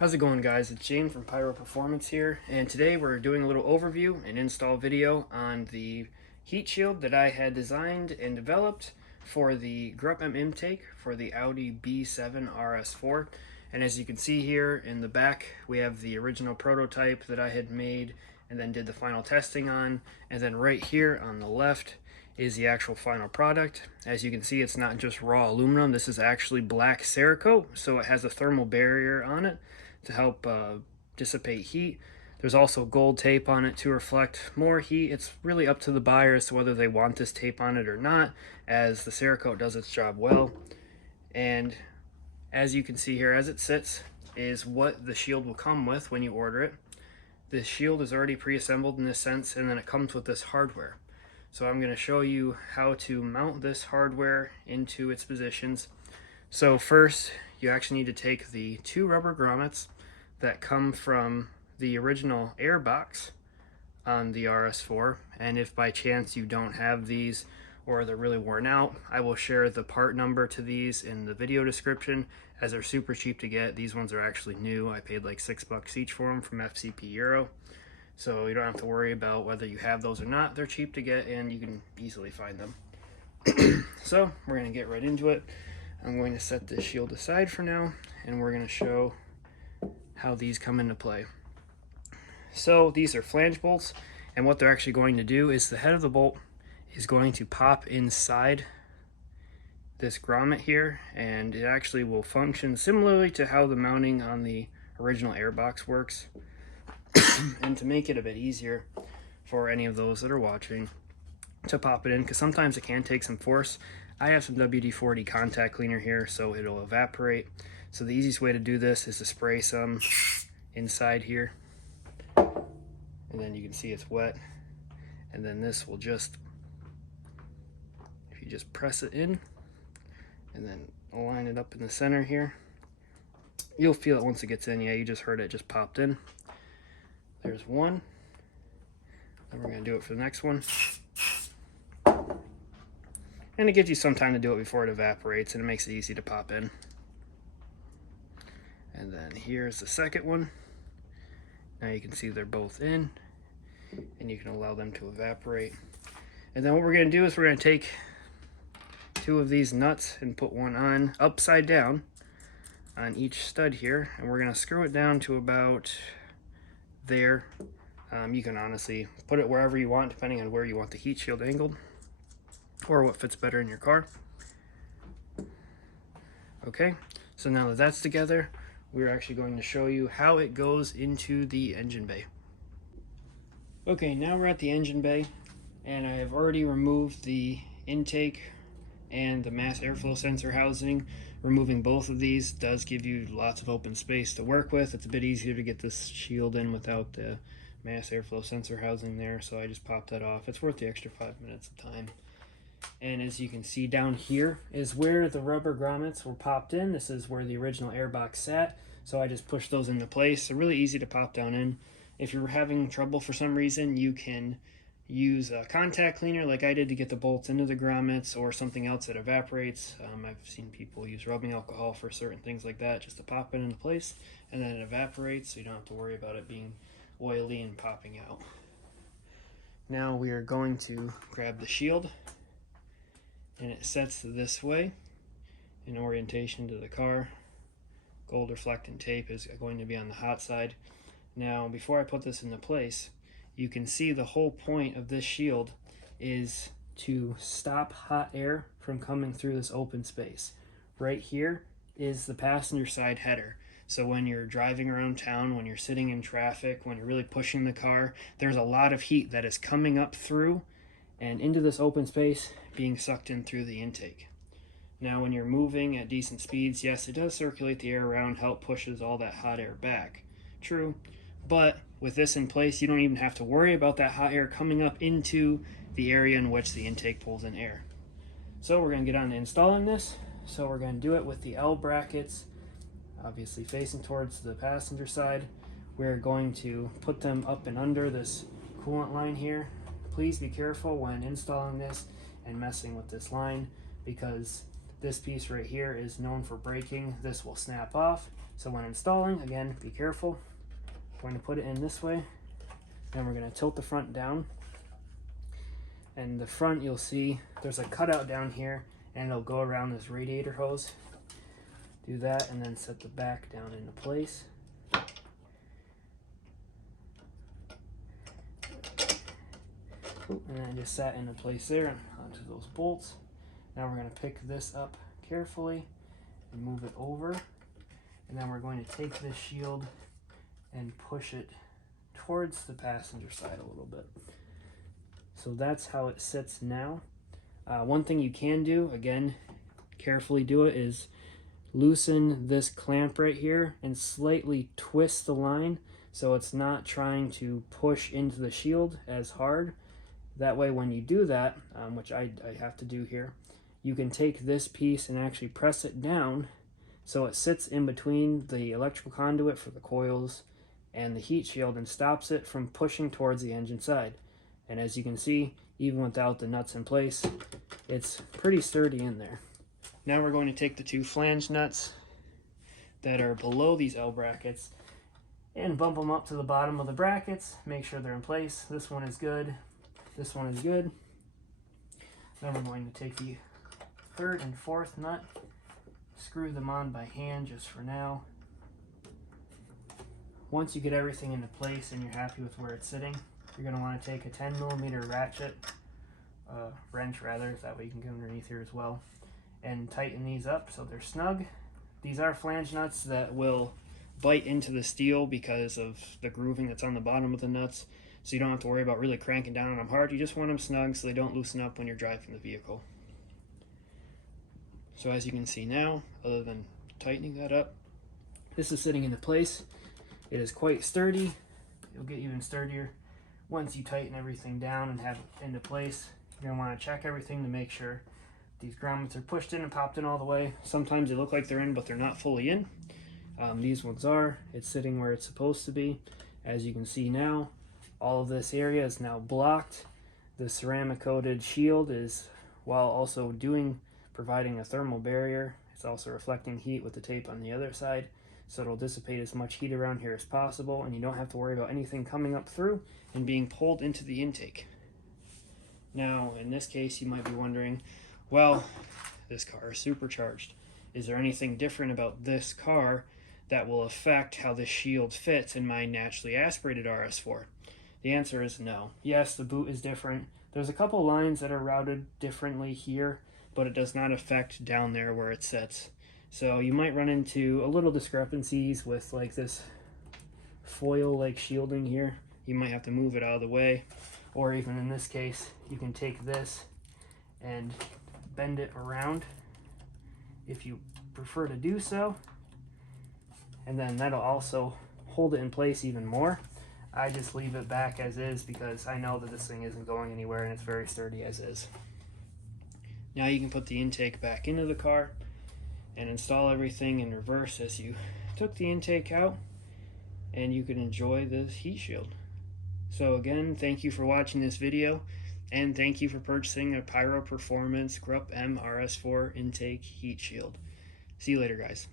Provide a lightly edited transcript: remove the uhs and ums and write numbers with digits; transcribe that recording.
How's it going, guys? It's James from Pyro Performance here, and today we're doing a little overview and install video on the heat shield that I had designed and developed for the Gruppe intake for the Audi B7 RS4. And as you can see here in the back, we have the original prototype that I had made and then did the final testing on, and then right here on the left is the actual final product. As you can see, it's not just raw aluminum. This is actually black Cerakote, so it has a thermal barrier on it to help dissipate heat. There's also gold tape on it to reflect more heat. It's really up to the buyer as to whether they want this tape on it or not, as the Cerakote does its job well. And as you can see here, as it sits, is what the shield will come with when you order it. The shield is already pre-assembled in this sense, and then it comes with this hardware. So I'm going to show you how to mount this hardware into its positions. So first, you actually need to take the two rubber grommets that come from the original air box on the RS4, and if by chance you don't have these or they're really worn out, I will share the part number to these in the video description, as they're super cheap to get. These ones are actually new. I paid like $6 each for them from FCP Euro. So you don't have to worry about whether you have those or not. They're cheap to get and you can easily find them. So we're going to get right into it. I'm going to set this shield aside for now, and we're going to show how these come into play. So these are flange bolts, and what they're actually going to do is the head of the bolt is going to pop inside this grommet here, and it actually will function similarly to how the mounting on the original airbox works. And to make it a bit easier for any of those that are watching to pop it in, because sometimes it can take some force, I have some WD-40 contact cleaner here, so it'll evaporate. So the easiest way to do this is to spray some inside here, and then you can see it's wet, and then this will just, if you just press it in and then align it up in the center here, you'll feel it once it gets in. Yeah, you just heard it just popped in. There's one. Then we're going to do it for the next one. And it gives you some time to do it before it evaporates, and it makes it easy to pop in. And then here's the second one. Now you can see they're both in, and you can allow them to evaporate. And then what we're going to do is we're going to take two of these nuts and put one on upside down on each stud here, and we're going to screw it down to about there. You can honestly put it wherever you want, depending on where you want the heat shield angled or what fits better in your car. Okay, so now that that's together, we're actually going to show you how it goes into the engine bay. Okay, now we're at the engine bay, and I have already removed the intake and the mass airflow sensor housing. Removing both of these does give you lots of open space to work with. It's a bit easier to get this shield in without the mass airflow sensor housing there, so I just popped that off. It's worth the extra 5 minutes of time. And as you can see, down here is where the rubber grommets were popped in. This is where the original airbox sat, so I just pushed those into place. They're really easy to pop down in. If you're having trouble for some reason, you can use a contact cleaner like I did to get the bolts into the grommets, or something else that evaporates. I've seen people use rubbing alcohol for certain things like that, just to pop it into place, and then it evaporates, so you don't have to worry about it being oily and popping out. Now we are going to grab the shield, and it sets this way in orientation to the car. Gold reflecting tape is going to be on the hot side. Now before I put this into place, you can see the whole point of this shield is to stop hot air from coming through this open space. Right here is the passenger side header. So when you're driving around town, when you're sitting in traffic, when you're really pushing the car, there's a lot of heat that is coming up through and into this open space, being sucked in through the intake. Now when you're moving at decent speeds, yes, it does circulate the air around, help pushes all that hot air back. True. But with this in place, you don't even have to worry about that hot air coming up into the area in which the intake pulls in air. So we're going to get on to installing this. So we're going to do it with the L brackets, obviously facing towards the passenger side. We're going to put them up and under this coolant line here. Please be careful when installing this and messing with this line, because this piece right here is known for breaking. This will snap off, So when installing, again, be careful. We're going to put it in this way. Then we're going to tilt the front down. And the front, you'll see there's a cutout down here, and it'll go around this radiator hose. Do that, and then set the back down into place. And then it just sat into place there onto those bolts. Now we're going to pick this up carefully and move it over. And then we're going to take this shield and push it towards the passenger side a little bit. So that's how it sits now. One thing you can do, again, carefully do it, is loosen this clamp right here and slightly twist the line so it's not trying to push into the shield as hard. That way when you do that, which I have to do here, you can take this piece and actually press it down so it sits in between the electrical conduit for the coils and the heat shield and stops it from pushing towards the engine side. And as you can see, even without the nuts in place, it's pretty sturdy in there. Now we're going to take the two flange nuts that are below these L brackets and bump them up to the bottom of the brackets, make sure they're in place. This one is good. This one is good. Then we're going to take the third and fourth nut, screw them on by hand just for now. Once you get everything into place and you're happy with where it's sitting, you're going to want to take a 10mm ratchet, wrench rather, that way you can get underneath here as well, and tighten these up so they're snug. These are flange nuts that will bite into the steel because of the grooving that's on the bottom of the nuts. So you don't have to worry about really cranking down on them hard. You just want them snug so they don't loosen up when you're driving the vehicle. So as you can see now, other than tightening that up, this is sitting into place. It is quite sturdy. It'll get even sturdier once you tighten everything down and have it into place. You're going to want to check everything to make sure these grommets are pushed in and popped in all the way. Sometimes they look like they're in, but they're not fully in. These ones are. It's sitting where it's supposed to be. As you can see now, all of this area is now blocked. The ceramic coated shield is, while also providing a thermal barrier, it's also reflecting heat with the tape on the other side, so it'll dissipate as much heat around here as possible, and you don't have to worry about anything coming up through and being pulled into the intake. Now, in this case, you might be wondering, well, this car is supercharged. Is there anything different about this car that will affect how the shield fits in my naturally aspirated RS4? The answer is no. Yes, the boot is different. There's a couple lines that are routed differently here, but it does not affect down there where it sits. So you might run into a little discrepancies with like this foil-like shielding here. You might have to move it out of the way, or even in this case, you can take this and bend it around if you prefer to do so, and then that'll also hold it in place even more. I just leave it back as is because I know that this thing isn't going anywhere and it's very sturdy as is. Now you can put the intake back into the car and install everything in reverse as you took the intake out, and you can enjoy the heat shield. So again, thank you for watching this video, and thank you for purchasing a Pyro Performance Gruppe M RS4 intake heat shield. See you later, guys.